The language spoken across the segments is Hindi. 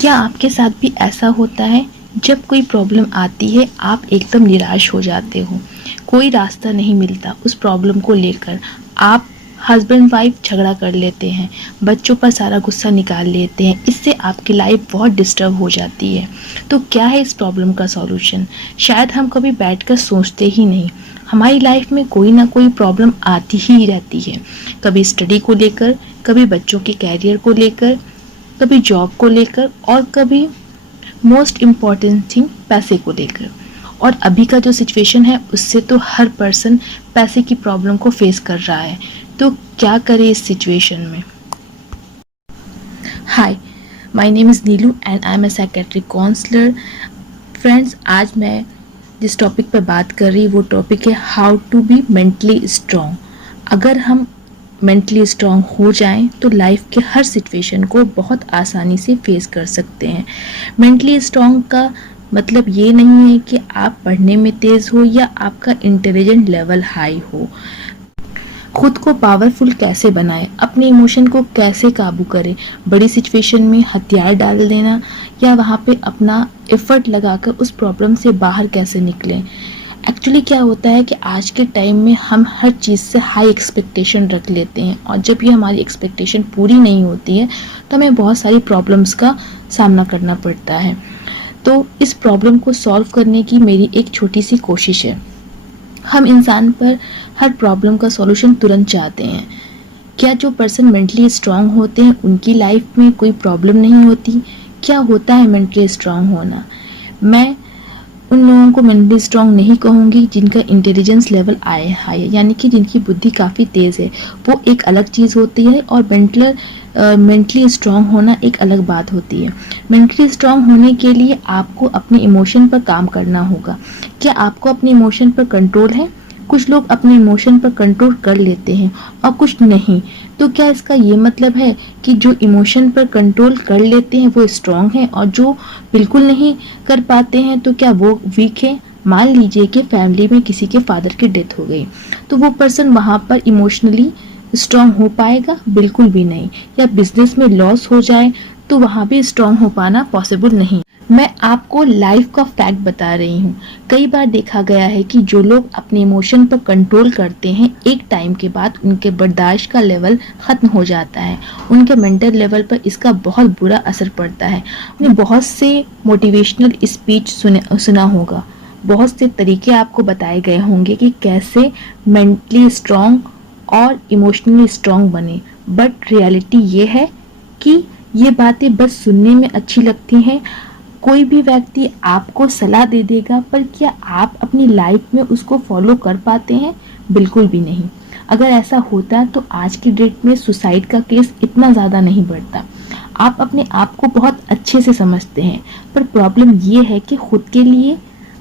क्या आपके साथ भी ऐसा होता है? जब कोई प्रॉब्लम आती है आप एकदम निराश हो जाते हो, कोई रास्ता नहीं मिलता उस प्रॉब्लम को लेकर, आप हस्बैंड वाइफ झगड़ा कर लेते हैं, बच्चों पर सारा गुस्सा निकाल लेते हैं, इससे आपकी लाइफ बहुत डिस्टर्ब हो जाती है। तो क्या है इस प्रॉब्लम का सॉल्यूशन? शायद हम कभी बैठकर सोचते ही नहीं। हमारी लाइफ में कोई ना कोई प्रॉब्लम आती ही रहती है, कभी स्टडी को लेकर, कभी बच्चों के कैरियर को लेकर, कभी जॉब को लेकर और कभी मोस्ट इम्पॉर्टेंट थिंग पैसे को लेकर। और अभी का जो सिचुएशन है उससे तो हर पर्सन पैसे की प्रॉब्लम को फेस कर रहा है। तो क्या करे इस सिचुएशन में? Hi, my name is Neelu and I am a psychiatric counsellor. Friends, आज मैं जिस टॉपिक पर बात कर रही वो टॉपिक है how to be mentally strong. अगर हम मेंटली स्ट्रॉन्ग हो जाएं तो लाइफ के हर सिचुएशन को बहुत आसानी से फेस कर सकते हैं। मेंटली स्ट्रॉन्ग का मतलब ये नहीं है कि आप पढ़ने में तेज़ हो या आपका इंटेलिजेंट लेवल हाई हो। खुद को पावरफुल कैसे बनाएं, अपने इमोशन को कैसे काबू करें, बड़ी सिचुएशन में हथियार डाल देना या वहाँ पे अपना एफर्ट लगाकर उस प्रॉब्लम से बाहर कैसे निकलें। एक्चुअली क्या होता है कि आज के टाइम में हम हर चीज़ से हाई एक्सपेक्टेशन रख लेते हैं और जब ये हमारी एक्सपेक्टेशन पूरी नहीं होती है तो हमें बहुत सारी प्रॉब्लम्स का सामना करना पड़ता है। तो इस प्रॉब्लम को सॉल्व करने की मेरी एक छोटी सी कोशिश है। हम इंसान पर हर प्रॉब्लम का सॉल्यूशन तुरंत चाहते हैं। क्या जो पर्सन मेंटली स्ट्रांग होते हैं उनकी लाइफ में कोई प्रॉब्लम नहीं होती? क्या होता है मेंटली स्ट्रांग होना? मैं उन लोगों को मेंटली स्ट्रांग नहीं कहूँगी जिनका इंटेलिजेंस लेवल आए हाई है, यानी कि जिनकी बुद्धि काफ़ी तेज़ है, वो एक अलग चीज़ होती है। और मेंटली स्ट्रांग होना एक अलग बात होती है। मेंटली स्ट्रांग होने के लिए आपको अपने इमोशन पर काम करना होगा। क्या आपको अपने इमोशन पर कंट्रोल है? कुछ लोग अपने इमोशन पर कंट्रोल कर लेते हैं और कुछ नहीं। तो क्या इसका ये मतलब है कि जो इमोशन पर कंट्रोल कर लेते हैं वो स्ट्रांग है और जो बिल्कुल नहीं कर पाते हैं तो क्या वो वीक है? मान लीजिए कि फैमिली में किसी के फादर की डेथ हो गई, तो वो पर्सन वहाँ पर इमोशनली स्ट्रांग हो पाएगा? बिल्कुल भी नहीं। या बिजनेस में लॉस हो जाए तो वहाँ भी स्ट्रांग हो पाना पॉसिबल नहीं। मैं आपको लाइफ का फैक्ट बता रही हूँ। कई बार देखा गया है कि जो लोग अपने इमोशन पर कंट्रोल करते हैं एक टाइम के बाद उनके बर्दाश्त का लेवल ख़त्म हो जाता है, उनके मेंटल लेवल पर इसका बहुत बुरा असर पड़ता है। उन्हें बहुत से मोटिवेशनल स्पीच सुना होगा, बहुत से तरीके आपको बताए गए होंगे कि कैसे मेंटली स्ट्रॉन्ग और इमोशनली स्ट्रॉन्ग बने। बट रियलिटी ये है कि ये बातें बस सुनने में अच्छी लगती हैं। कोई भी व्यक्ति आपको सलाह दे देगा, पर क्या आप अपनी लाइफ में उसको फॉलो कर पाते हैं? बिल्कुल भी नहीं। अगर ऐसा होता तो आज की डेट में सुसाइड का केस इतना ज़्यादा नहीं बढ़ता। आप अपने आप को बहुत अच्छे से समझते हैं, पर प्रॉब्लम ये है कि खुद के लिए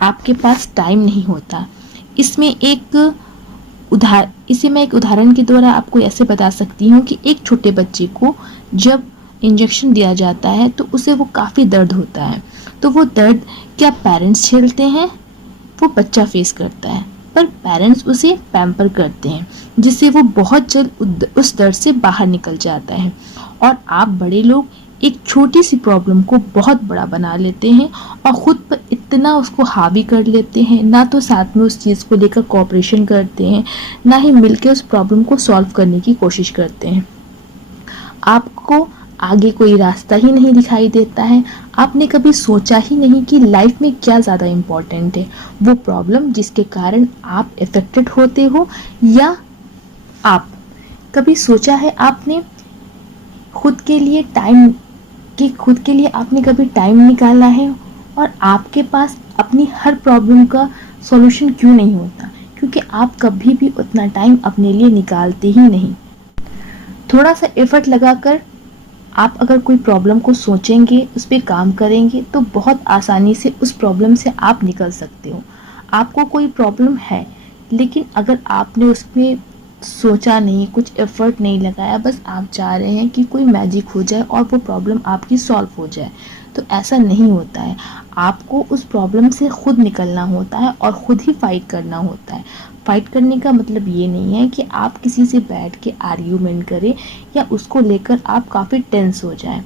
आपके पास टाइम नहीं होता। इसे मैं एक उदाहरण के द्वारा आपको ऐसे बता सकती हूँ कि एक छोटे बच्चे को जब इंजेक्शन दिया जाता है तो उसे वो काफ़ी दर्द होता है। तो वो दर्द क्या पेरेंट्स झेलते हैं? वो बच्चा फेस करता है, पर पेरेंट्स उसे पैम्पर करते हैं जिससे वो बहुत जल्द उस दर्द से बाहर निकल जाता है। और आप बड़े लोग एक छोटी सी प्रॉब्लम को बहुत बड़ा बना लेते हैं और ख़ुद पर इतना उसको हावी कर लेते हैं, ना तो साथ में उस चीज़ को लेकर कोऑपरेशन करते हैं, ना ही मिलकर उस प्रॉब्लम को सॉल्व करने की कोशिश करते हैं। आपको आगे कोई रास्ता ही नहीं दिखाई देता है। आपने कभी सोचा ही नहीं कि लाइफ में क्या ज़्यादा इम्पोर्टेंट है, वो प्रॉब्लम जिसके कारण आप इफ़ेक्टेड होते हो या आप? कभी सोचा है आपने खुद के लिए आपने कभी टाइम निकाला है? और आपके पास अपनी हर प्रॉब्लम का सॉल्यूशन क्यों नहीं होता? क्योंकि आप कभी भी उतना टाइम अपने लिए निकालते ही नहीं। थोड़ा सा एफर्ट लगाकर आप अगर कोई प्रॉब्लम को सोचेंगे, उस पर काम करेंगे तो बहुत आसानी से उस प्रॉब्लम से आप निकल सकते हो। आपको कोई प्रॉब्लम है, लेकिन अगर आपने उसमें सोचा नहीं, कुछ एफर्ट नहीं लगाया, बस आप चाह रहे हैं कि कोई मैजिक हो जाए और वो प्रॉब्लम आपकी सॉल्व हो जाए, तो ऐसा नहीं होता है। आपको उस प्रॉब्लम से खुद निकलना होता है और ख़ुद ही फाइट करना होता है। फाइट करने का मतलब ये नहीं है कि आप किसी से बैठ के आर्ग्यूमेंट करें या उसको लेकर आप काफ़ी टेंस हो जाएं।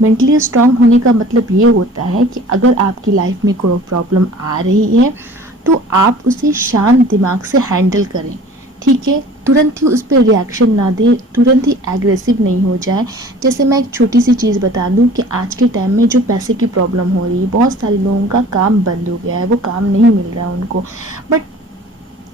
मेंटली स्ट्रांग होने का मतलब ये होता है कि अगर आपकी लाइफ में कोई प्रॉब्लम आ रही है तो आप उसे शांत दिमाग से हैंडल करें, ठीक है। तुरंत ही उस पर रिएक्शन ना दें, तुरंत ही एग्रेसिव नहीं हो जाए। जैसे मैं एक छोटी सी चीज़ बता दूं कि आज के टाइम में जो पैसे की प्रॉब्लम हो रही है, बहुत सारे लोगों का काम बंद हो गया है, वो काम नहीं मिल रहा है उनको, बट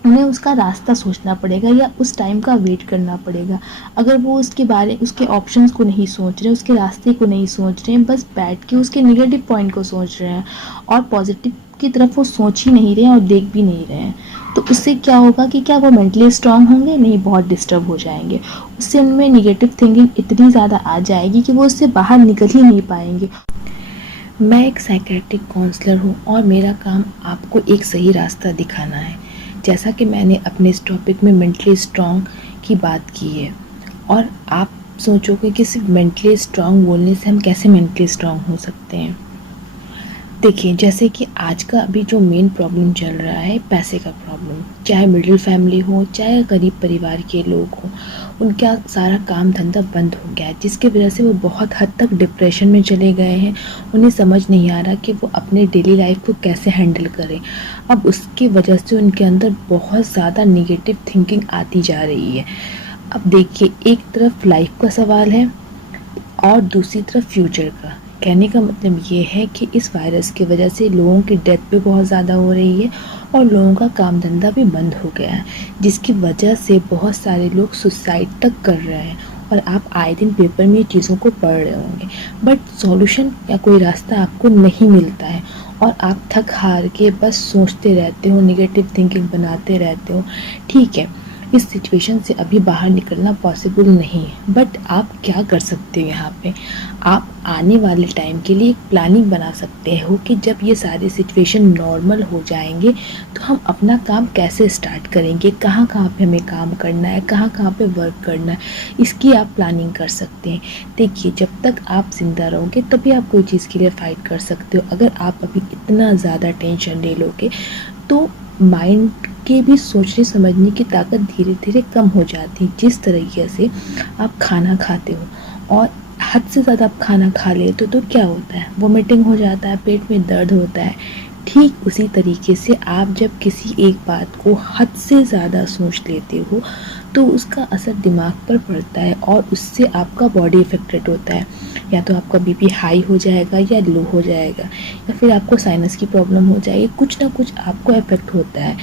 उन्हें उसका रास्ता सोचना पड़ेगा या उस टाइम का वेट करना पड़ेगा। अगर वो उसके ऑप्शंस को नहीं सोच रहे, उसके रास्ते को नहीं सोच रहे हैं, बस बैठ के उसके नेगेटिव पॉइंट को सोच रहे हैं और पॉजिटिव की तरफ वो सोच ही नहीं रहे हैं और देख भी नहीं रहे हैं, तो उससे क्या होगा कि क्या वो मेंटली स्ट्रांग होंगे? नहीं, बहुत डिस्टर्ब हो जाएंगे। उससे उनमें निगेटिव थिंकिंग इतनी ज़्यादा आ जाएगी कि वो उससे बाहर निकल ही नहीं पाएंगे। मैं एक साइकेट्रिक काउंसलर हूँ और मेरा काम आपको एक सही रास्ता दिखाना है। जैसा कि मैंने अपने इस टॉपिक में मेंटली स्ट्रांग की बात की है, और आप सोचोगे कि सिर्फ मेंटली स्ट्रांग बोलने से हम कैसे मेंटली स्ट्रांग हो सकते हैं। देखिए, जैसे कि आज का अभी जो मेन प्रॉब्लम चल रहा है, पैसे का प्रॉब्लम, चाहे मिडिल फैमिली हो चाहे गरीब परिवार के लोग हों, उनका सारा काम धंधा बंद हो गया है, जिसकी वजह से वो बहुत हद तक डिप्रेशन में चले गए हैं। उन्हें समझ नहीं आ रहा कि वो अपने डेली लाइफ को कैसे हैंडल करें। अब उसकी वजह से उनके अंदर बहुत ज़्यादा निगेटिव थिंकिंग आती जा रही है। अब देखिए, एक तरफ लाइफ का सवाल है और दूसरी तरफ फ्यूचर का। कहने का मतलब ये है कि इस वायरस की वजह से लोगों की डेथ भी बहुत ज़्यादा हो रही है और लोगों का काम धंधा भी बंद हो गया है, जिसकी वजह से बहुत सारे लोग सुसाइड तक कर रहे हैं। और आप आए दिन पेपर में चीज़ों को पढ़ रहे होंगे, बट सॉल्यूशन या कोई रास्ता आपको नहीं मिलता है और आप थक हार के बस सोचते रहते हो, निगेटिव थिंकिंग बनाते रहते हो। ठीक है, इस सिचुएशन से अभी बाहर निकलना पॉसिबल नहीं है, बट आप क्या कर सकते हो यहाँ पे? आप आने वाले टाइम के लिए एक प्लानिंग बना सकते हो कि जब ये सारे सिचुएशन नॉर्मल हो जाएंगे तो हम अपना काम कैसे स्टार्ट करेंगे, कहाँ कहाँ पे हमें काम करना है, कहाँ कहाँ पे वर्क करना है, इसकी आप प्लानिंग कर सकते हैं। देखिए, जब तक आप ज़िंदा रहोगे तभी आप कोई चीज़ के लिए फ़ाइट कर सकते हो। अगर आप अभी इतना ज़्यादा टेंशन ले लोगे तो माइंड के भी सोचने समझने की ताकत धीरे धीरे कम हो जाती है। जिस तरीके से आप खाना खाते हो और हद से ज़्यादा आप खाना खा लेते हो तो क्या होता है? वोमिटिंग हो जाता है, पेट में दर्द होता है। ठीक उसी तरीके से आप जब किसी एक बात को हद से ज़्यादा सोच लेते हो तो उसका असर दिमाग पर पड़ता है और उससे आपका बॉडी इफेक्टेड होता है। या तो आपका बीपी हाई हो जाएगा या लो हो जाएगा, या फिर आपको साइनस की प्रॉब्लम हो जाएगी, कुछ ना कुछ आपको इफेक्ट होता है।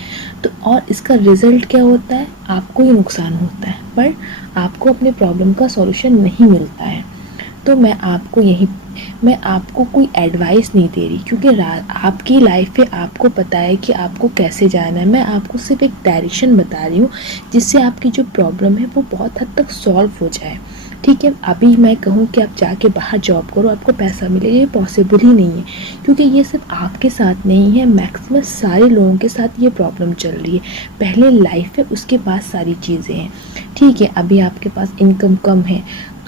तो और इसका रिजल्ट क्या होता है? आपको ही नुकसान होता है, पर आपको अपने प्रॉब्लम का सॉल्यूशन नहीं मिलता है। तो मैं आपको कोई एडवाइस नहीं दे रही, क्योंकि आपकी लाइफ में आपको पता है कि आपको कैसे जाना है। मैं आपको सिर्फ एक डायरेक्शन बता रही हूँ जिससे आपकी जो प्रॉब्लम है वो बहुत हद तक सॉल्व हो जाए। ठीक है, अभी मैं कहूँ कि आप जाके बाहर जॉब करो, आपको पैसा मिलेगा, ये पॉसिबल ही नहीं है, क्योंकि ये सिर्फ आपके साथ नहीं है, मैक्सिमम सारे लोगों के साथ ये प्रॉब्लम चल रही है। पहले लाइफ है, उसके बाद सारी चीज़ें हैं। ठीक है, अभी आपके पास इनकम कम है,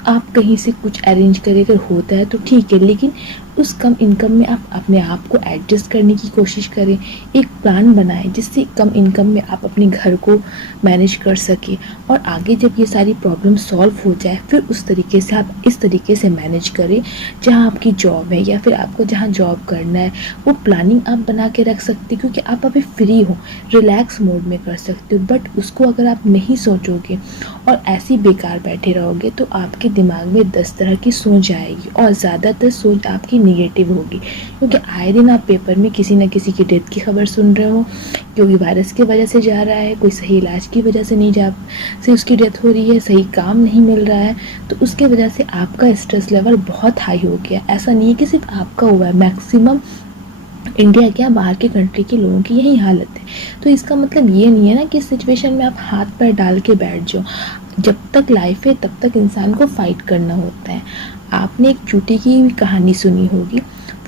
आप कहीं से कुछ अरेंज करें, अगर होता है तो ठीक है, लेकिन उस कम इनकम में आप अपने आप को एडजस्ट करने की कोशिश करें। एक प्लान बनाएं जिससे कम इनकम में आप अपने घर को मैनेज कर सकें, और आगे जब ये सारी प्रॉब्लम सॉल्व हो जाए फिर उस तरीके से आप इस तरीके से मैनेज करें। जहाँ आपकी जॉब है या फिर आपको जहाँ जॉब करना है, वो प्लानिंग आप बना के रख सकते हैं, क्योंकि आप अभी फ्री हो, रिलैक्स मोड में कर सकते हो। बट उसको अगर आप नहीं सोचोगे और ऐसे ही बेकार बैठे रहोगे तो आपके दिमाग में 10 तरह की सोच आएगी और ज़्यादातर सोच आपकी निगेटिव होगी, क्योंकि आए दिन आप पेपर में किसी न किसी की डेथ की खबर सुन रहे हो, क्योंकि वायरस की वजह से जा रहा है, कोई सही इलाज की वजह से नहीं जा से उसकी डेथ हो रही है, सही काम नहीं मिल रहा है, तो उसके वजह से आपका स्ट्रेस लेवल बहुत हाई हो गया। ऐसा नहीं है कि सिर्फ आपका हुआ है, मैक्सिमम इंडिया क्या बाहर के कंट्री के लोगों की यही हालत है। तो इसका मतलब ये नहीं है ना कि इस सिचुएशन में आप हाथ पैर डाल के बैठ जाओ। जब तक लाइफ है तब तक इंसान को फाइट करना होता है। आपने एक चूटी की भी कहानी सुनी होगी,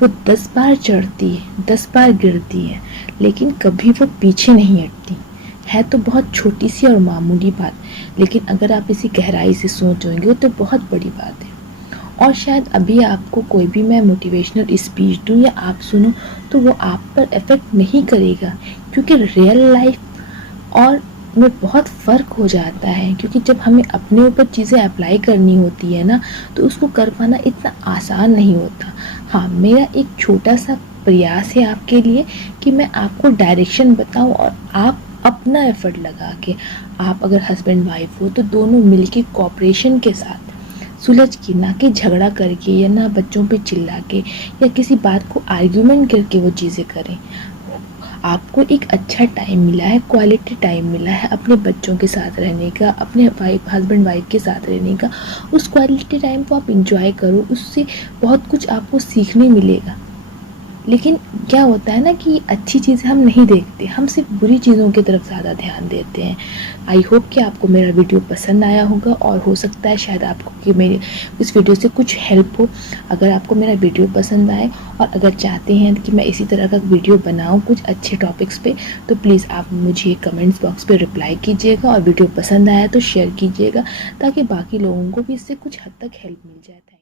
वो 10 बार चढ़ती है, 10 बार गिरती है, लेकिन कभी वो पीछे नहीं हटती। है तो बहुत छोटी सी और मामूली बात, लेकिन अगर आप इसी गहराई से सोचोगे तो बहुत बड़ी बात है। और शायद अभी आपको कोई भी मैं मोटिवेशनल स्पीच दूँ या आप सुनो तो वो आप पर इफ़ेक्ट नहीं करेगा, क्योंकि रियल लाइफ और में बहुत फ़र्क हो जाता है, क्योंकि जब हमें अपने ऊपर चीज़ें अप्लाई करनी होती है ना, तो उसको कर पाना इतना आसान नहीं होता। हाँ, मेरा एक छोटा-सा प्रयास है आपके लिए कि मैं आपको डायरेक्शन बताऊँ और आप अपना एफ़र्ट लगा के, आप अगर हस्बैंड वाइफ़ हो तो दोनों मिलके कोऑपरेशन के साथ, सुलझ के, ना कि झगड़ा करके या ना बच्चों पे चिल्ला के या किसी बात को आर्ग्यूमेंट करके वो चीज़ें करें। आपको एक अच्छा टाइम मिला है, क्वालिटी टाइम मिला है अपने बच्चों के साथ रहने का, अपने हस्बैंड वाइफ के साथ रहने का। उस क्वालिटी टाइम को आप इंजॉय करो, उससे बहुत कुछ आपको सीखने मिलेगा। लेकिन क्या होता है ना कि अच्छी चीज़ें हम नहीं देखते, हम सिर्फ बुरी चीज़ों की तरफ ज़्यादा ध्यान देते हैं। आई होप कि आपको मेरा वीडियो पसंद आया होगा, और हो सकता है शायद आपको कि मेरे इस वीडियो से कुछ हेल्प हो। अगर आपको मेरा वीडियो पसंद आए और अगर चाहते हैं कि मैं इसी तरह का वीडियो बनाऊं कुछ अच्छे टॉपिक्स पे, तो प्लीज़ आप मुझे कमेंट्स बॉक्स पे रिप्लाई कीजिएगा, और वीडियो पसंद आया तो शेयर कीजिएगा, ताकि बाकी लोगों को भी इससे कुछ हद तक हेल्प मिल जाए। Thank you.